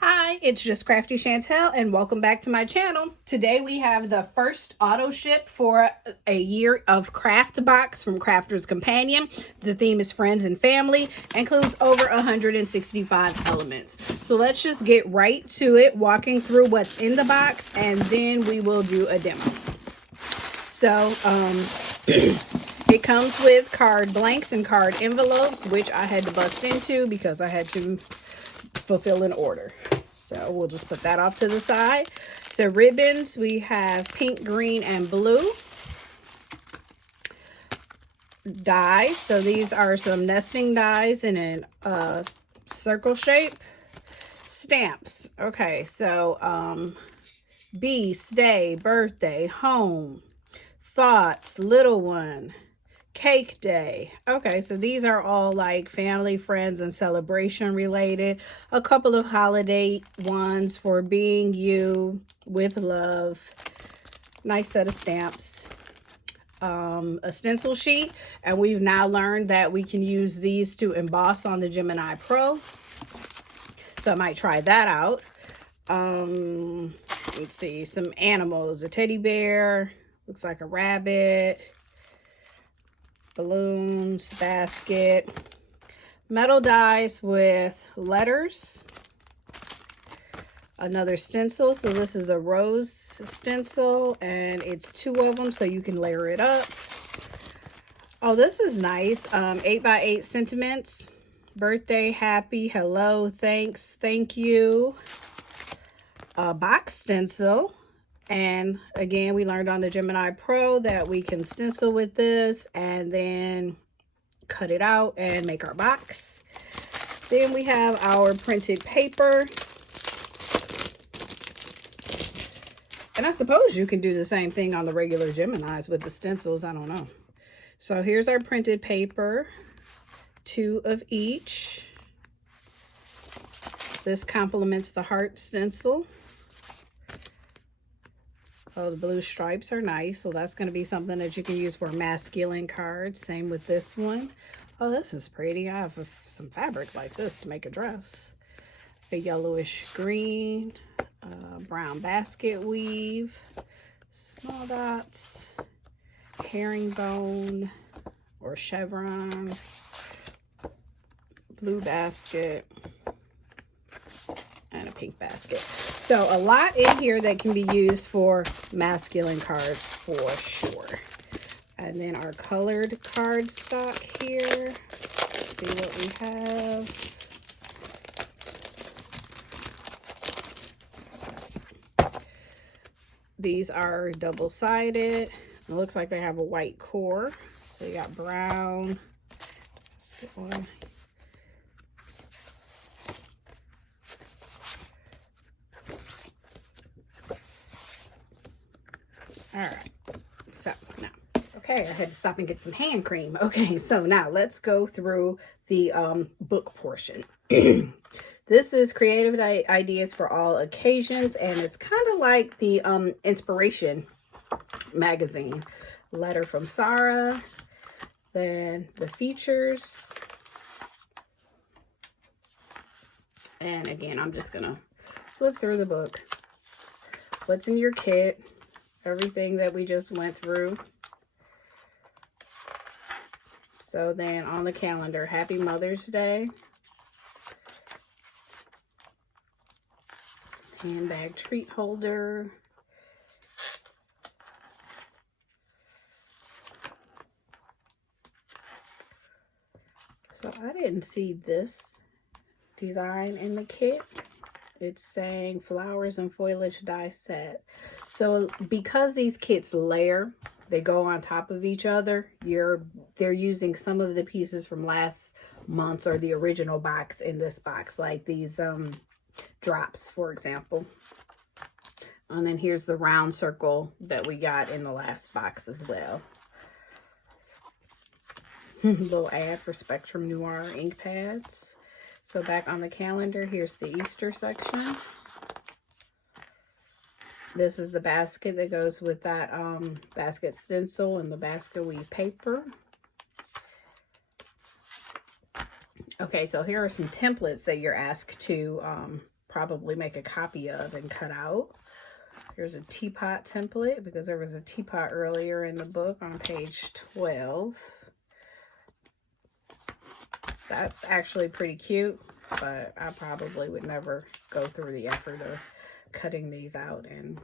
Hi, it's just Crafty Chantel and welcome back to my channel. Today we have the first auto ship for a year of craft box from Crafter's Companion. The theme is friends and family, includes over 165 elements. So let's just get right to it, walking through what's in the box, and then we will do a demo. So it comes with card blanks and card envelopes, which I had to bust into because I had to fulfill an order. So we'll just put that off to the side. So ribbons, we have pink, green, and blue. Dies, so these are some nesting dies in a circle shape. Stamps, okay, so be, stay, birthday, home, thoughts, little one, cake day. Okay, so these are all like family, friends, and celebration related. A couple of holiday ones for being you, with love. Nice set of stamps. A stencil sheet, and we've now learned that we can use these to emboss on the Gemini Pro. So I might try that out. Let's see, some animals, a teddy bear, looks like a rabbit, balloons, basket, metal dies with letters, another stencil. So this is a rose stencil and it's 2 of them, so you can layer it up. Oh, this is nice. 8x8 sentiments, birthday, happy, hello, thanks, thank you. A box stencil. And again, we learned on the Gemini Pro that we can stencil with this and then cut it out and make our box. Then we have our printed paper. And I suppose you can do the same thing on the regular Geminis with the stencils. I don't know. So here's our printed paper, 2 of each. This complements the heart stencil. Oh, the blue stripes are nice. So that's going to be something that you can use for masculine cards. Same with this one. Oh, this is pretty. I have some fabric like this to make a dress. A yellowish green, brown basket weave, small dots, herringbone or chevron, blue basket, and a pink basket. So a lot in here that can be used for masculine cards for sure. And then our colored cardstock here. Let's see what we have. These are double-sided. It looks like they have a white core. So you got brown. Let's get one. All right, so now, okay, I had to stop and get some hand cream. Okay, so now let's go through the book portion. This is creative ideas for all occasions, and it's kind of like the inspiration magazine. Letter from Sarah, then the features, and again, I'm just gonna flip through the book. What's in your kit? Everything that we just went through. So then on the calendar, Happy Mother's Day. Handbag treat holder. So I didn't see this design in the kit. It's saying flowers and foliage die set. So because these kits layer, they go on top of each other, they're using some of the pieces from last month's or the original box in this box, like these drops, for example. And then here's the round circle that we got in the last box as well. Little ad for Spectrum Noir ink pads. So back on the calendar, here's the Easter section. This is the basket that goes with that basket stencil and the basket weave paper. Okay, so here are some templates that you're asked to probably make a copy of and cut out. Here's a teapot template, because there was a teapot earlier in the book on page 12. That's actually pretty cute, but I probably would never go through the effort of cutting these out and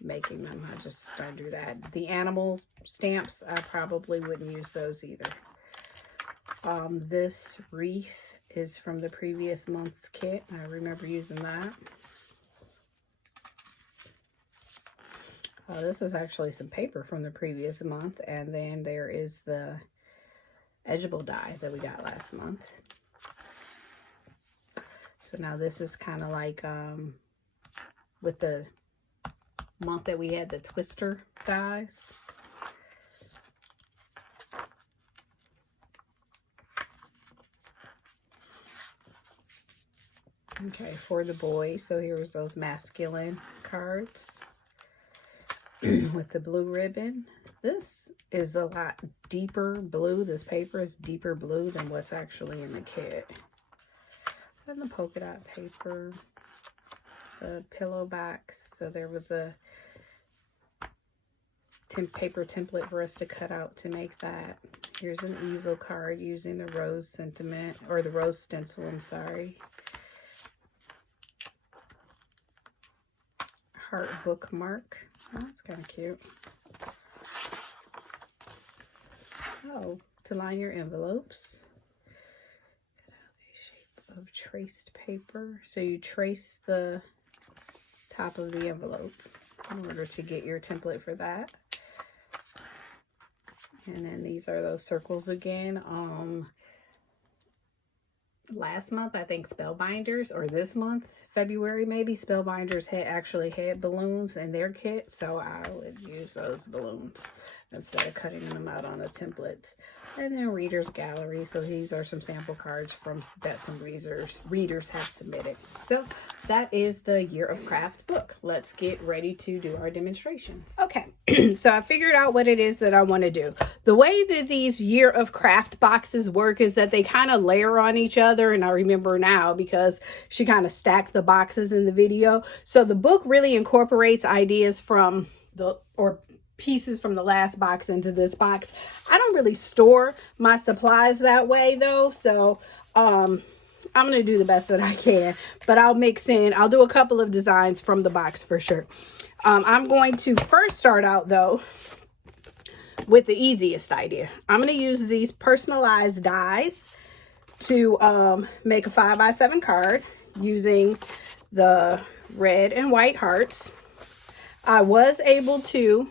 making them. I just don't do that. The animal stamps, I probably wouldn't use those either. This wreath is from the previous month's kit. I remember using that. This is actually some paper from the previous month, and then there is the edgeable die that we got last month. So now this is kind of like with the month that we had the twister dies. Okay, for the boys, so here's those masculine cards with the blue ribbon. This is a lot deeper blue. This paper is deeper blue than what's actually in the kit. And the polka dot paper, the pillow box. So there was a paper template for us to cut out to make that. Here's an easel card using the rose sentiment, or the rose stencil, I'm sorry. Heart bookmark. Oh, that's kind of cute. Oh, to line your envelopes. Cut out a shape of traced paper. So you trace the top of the envelope in order to get your template for that. And then these are those circles again. Last month, I think Spellbinders, or this month, February maybe, Spellbinders actually had balloons in their kit, so I would use those balloons instead of cutting them out on the templates. And then Reader's Gallery, so these are some sample cards from that some readers have submitted. So that is the Year of Craft book. Let's get ready to do our demonstrations. Okay, so I figured out what it is that I want to do. The way that these Year of Craft boxes work is that they kind of layer on each other, and I remember now because she kind of stacked the boxes in the video. So the book really incorporates ideas from pieces from the last box into this box. I don't really store my supplies that way though, so I'm going to do the best that I can, but I'll do a couple of designs from the box for sure. I'm going to first start out though with the easiest idea. I'm going to use these personalized dies to make a 5x7 card using the red and white hearts. I was able to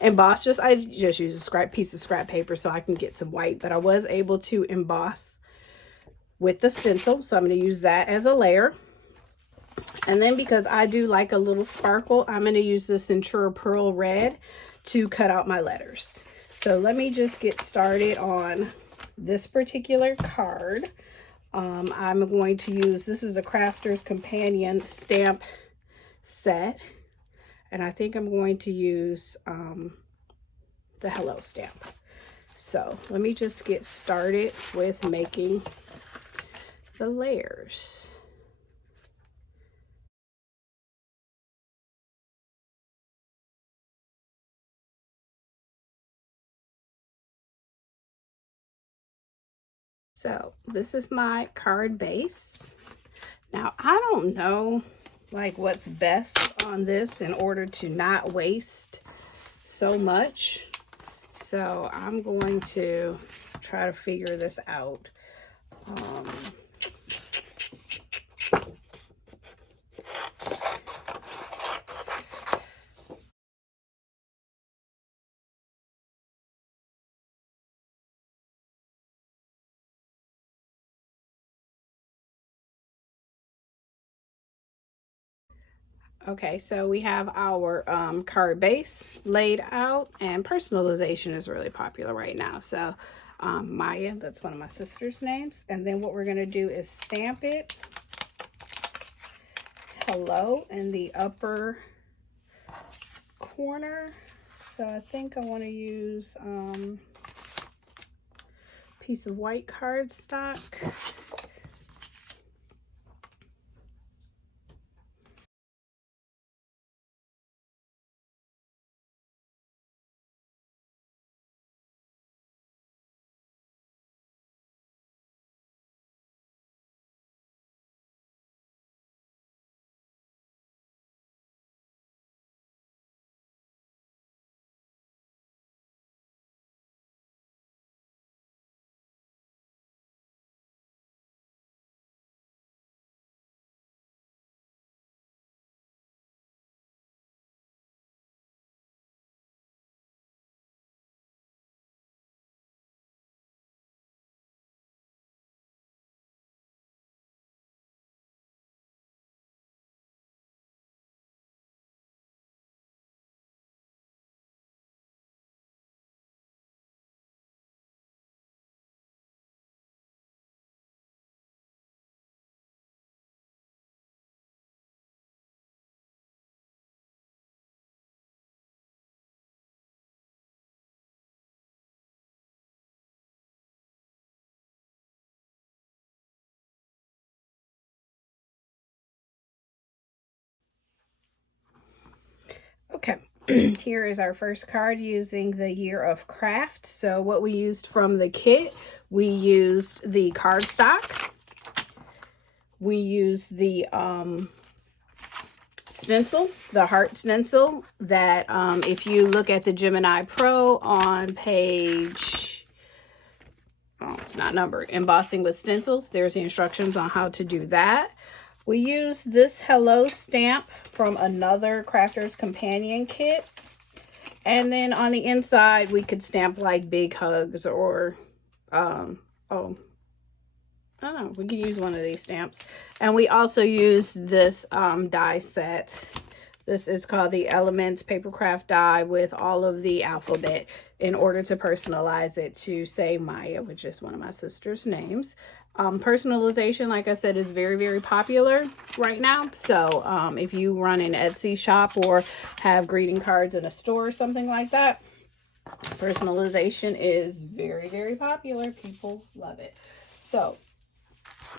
emboss, I just use a piece of scrap paper so I can get some white, but I was able to emboss with the stencil, so I'm going to use that as a layer. And then because I do like a little sparkle, I'm going to use the Centura Pearl Red to cut out my letters. So let me just get started on this particular card. I'm going to use, this is a Crafter's Companion stamp set. And I think I'm going to use the Hello stamp. So let me just get started with making the layers. So this is my card base. Now I don't know like what's best on this in order to not waste so much. So I'm going to try to figure this out. Okay, so we have our card base laid out, and personalization is really popular right now. So Maya, that's one of my sister's names. And then what we're going to do is stamp it Hello in the upper corner. So I think I want to use a piece of white cardstock. Okay, here is our first card using the Year of Craft. So what we used from the kit, we used the cardstock. We used the stencil, the heart stencil that if you look at the Gemini Pro on page, oh, it's not numbered, embossing with stencils, there's the instructions on how to do that. We used this hello stamp from another Crafter's Companion kit. And then on the inside, we could stamp like big hugs or, oh, I don't know, we could use one of these stamps. And we also used this die set. This is called the Elements Papercraft die with all of the alphabet in order to personalize it to say Maya, which is one of my sister's names. Personalization, like I said, is very, very popular right now. So if you run an Etsy shop or have greeting cards in a store or something like that, personalization is very, very popular. People love it. So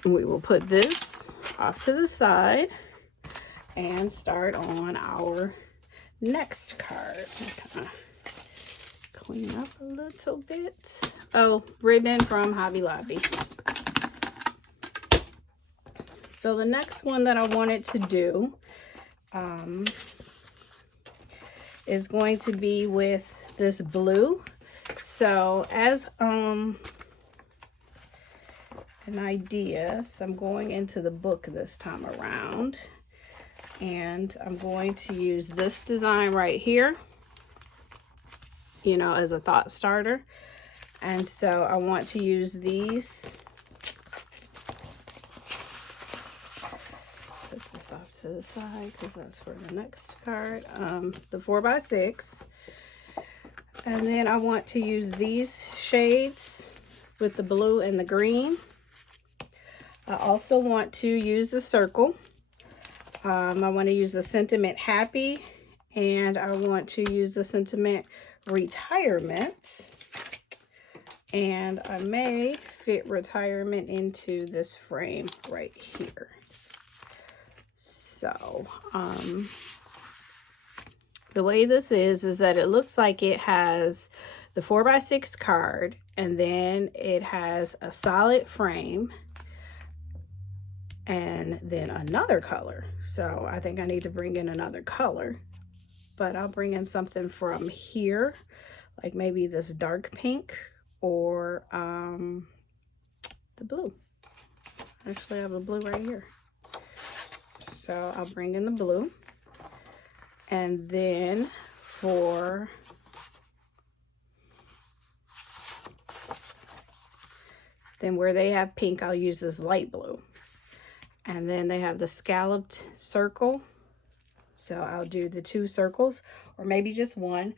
we will put this off to the side and start on our next card. Kind of clean up a little bit. Oh, written from Hobby Lobby. So the next one that I wanted to do is going to be with this blue. So as an idea, so I'm going into the book this time around, and I'm going to use this design right here, you know, as a thought starter. And so I want to use these. Off to the side because that's for the next card, the 4x6, and then I want to use these shades with the blue and the green. I also want to use the circle. I want to use the sentiment happy, and I want to use the sentiment retirement, and I may fit retirement into this frame right here. So, the way this is that it looks like it has the 4x6 card, and then it has a solid frame, and then another color. So I think I need to bring in another color, but I'll bring in something from here, like maybe this dark pink or the blue. Actually, I have a blue right here. So I'll bring in the blue, and then where they have pink, I'll use this light blue. And then they have the scalloped circle, so I'll do the 2 circles, or maybe just one.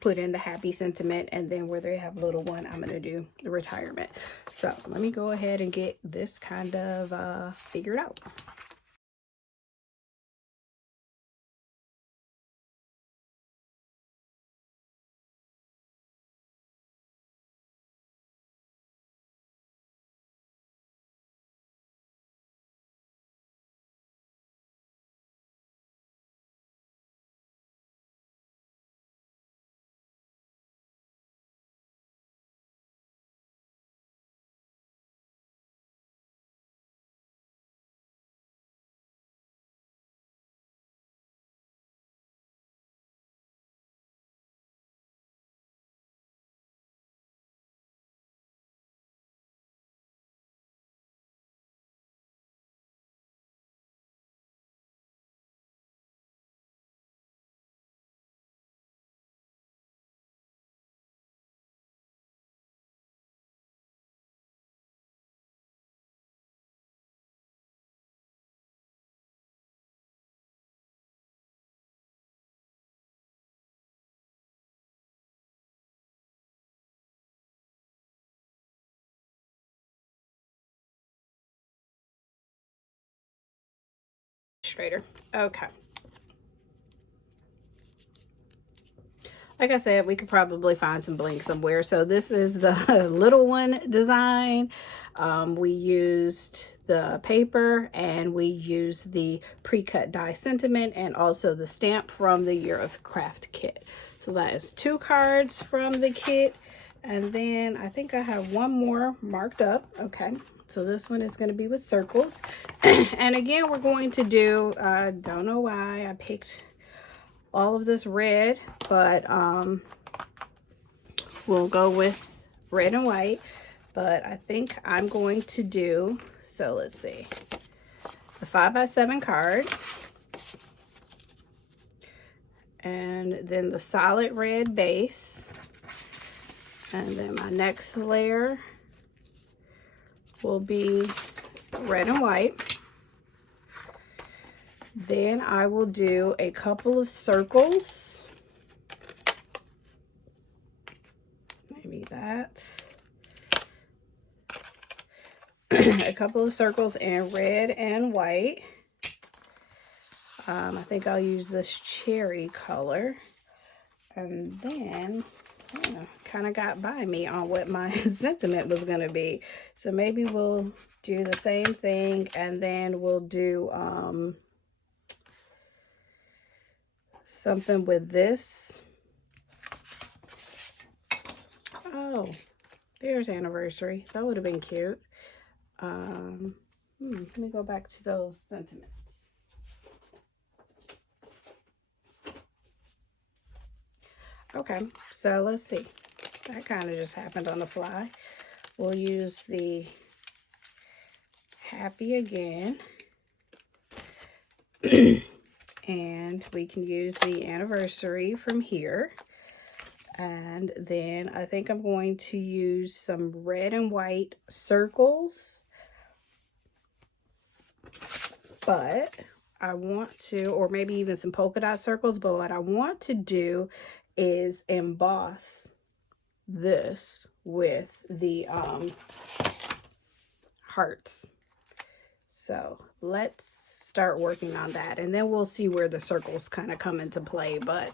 Put in the happy sentiment, and then where they have little one, I'm going to do the retirement. So let me go ahead and get this kind of figured out. Straighter. Okay. like I said, we could probably find some bling somewhere. So this is the little one design. We used the paper and we used the pre-cut die sentiment and also the stamp from the Year of Craft kit. So that is 2 cards from the kit. And then I think I have one more marked up. Okay, so this one is going to be with circles. And again, we're going to do, I don't know why I picked all of this red, but we'll go with red and white. But I think I'm going to do, so let's see, the 5x7 card, and then the solid red base, and then my next layer will be red and white. Then I will do a couple of circles, maybe that, a couple of circles in red and white. I think I'll use this cherry color, and then kind of got by me on what my sentiment was going to be. So maybe we'll do the same thing, and then we'll do something with this. Oh, there's anniversary. That would have been cute. Let me go back to those sentiments. Okay, so let's see. That kind of just happened on the fly. We'll use the happy again. And we can use the anniversary from here. And then I think I'm going to use some red and white circles. But I want to, or maybe even some polka dot circles, but what I want to do is emboss this with the hearts. So let's start working on that, and then we'll see where the circles kind of come into play. But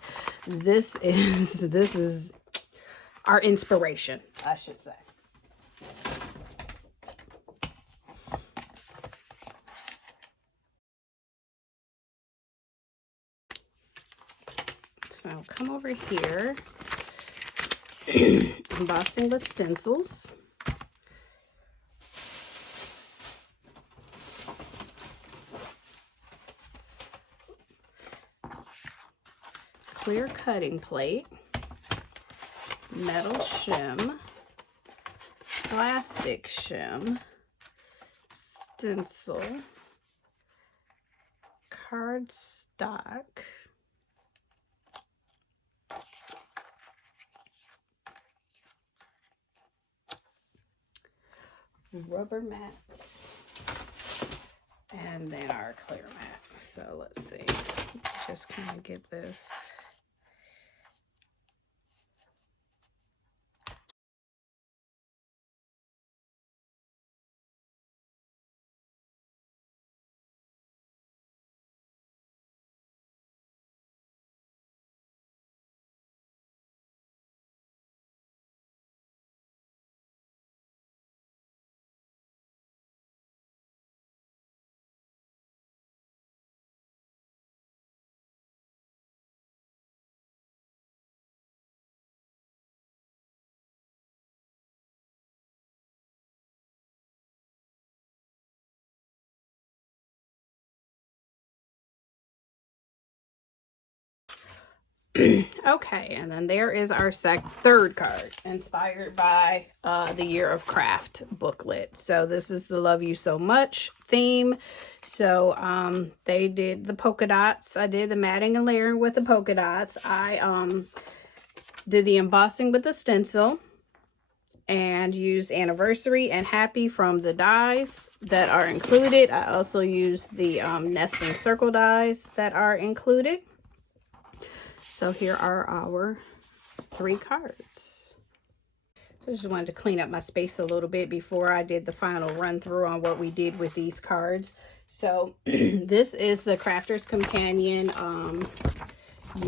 this is our inspiration, I should say. So come over here, embossing with stencils. Clear cutting plate, metal shim, plastic shim, stencil, cardstock, rubber mats, and then our clear mat. So let's see, just kind of get this. Okay, and then there is our third card, inspired by the Year of Craft booklet. So this is the Love You So Much theme. So they did the polka dots. I did the matting and layering with the polka dots. I did the embossing with the stencil and used anniversary and happy from the dies that are included. I also used the nesting circle dies that are included. So here are our 3 cards. So I just wanted to clean up my space a little bit before I did the final run through on what we did with these cards. So this is the Crafter's Companion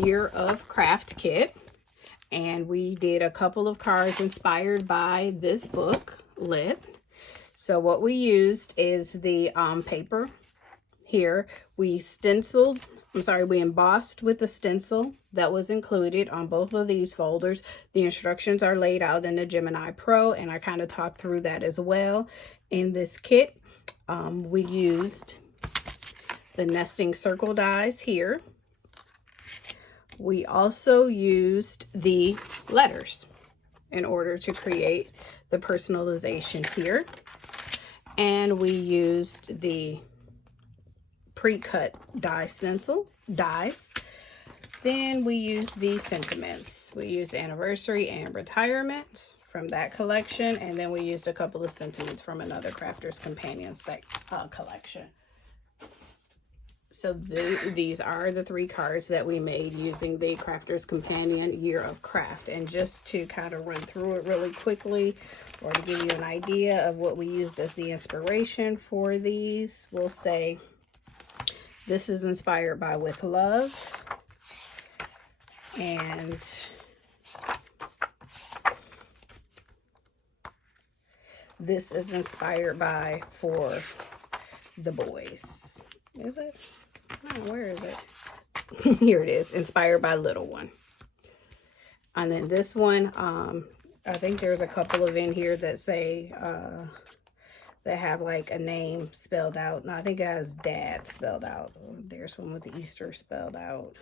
Year of Craft kit. And we did a couple of cards inspired by this booklet. So what we used is the paper here. We embossed with the stencil that was included on both of these folders. The instructions are laid out in the Gemini Pro, and I kind of talked through that as well. In this kit, we used the nesting circle dies here. We also used the letters in order to create the personalization here. And we used the pre-cut die stencil dies. Then we used the sentiments. We used anniversary and retirement from that collection, and then we used a couple of sentiments from another Crafter's Companion collection. So these are the 3 cards that we made using the Crafter's Companion Year of Craft. And just to kind of run through it really quickly, or to give you an idea of what we used as the inspiration for these, we'll say this is inspired by With Love. And this is inspired by For the Boys. Is it? Oh, where is it? Here it is, inspired by Little One. And then this one, I think there's a couple of in here that say, that have like a name spelled out. No, I think it has Dad spelled out. There's one with the Easter spelled out.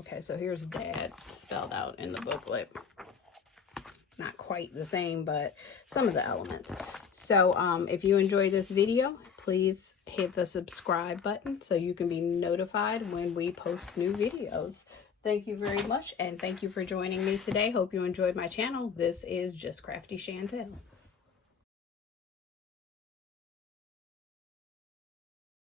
Okay, so here's Dad spelled out in the booklet. Not quite the same, but some of the elements. So if you enjoyed this video, please hit the subscribe button so you can be notified when we post new videos. Thank you very much, and thank you for joining me today. Hope you enjoyed my channel. This is Just Crafty Chantel.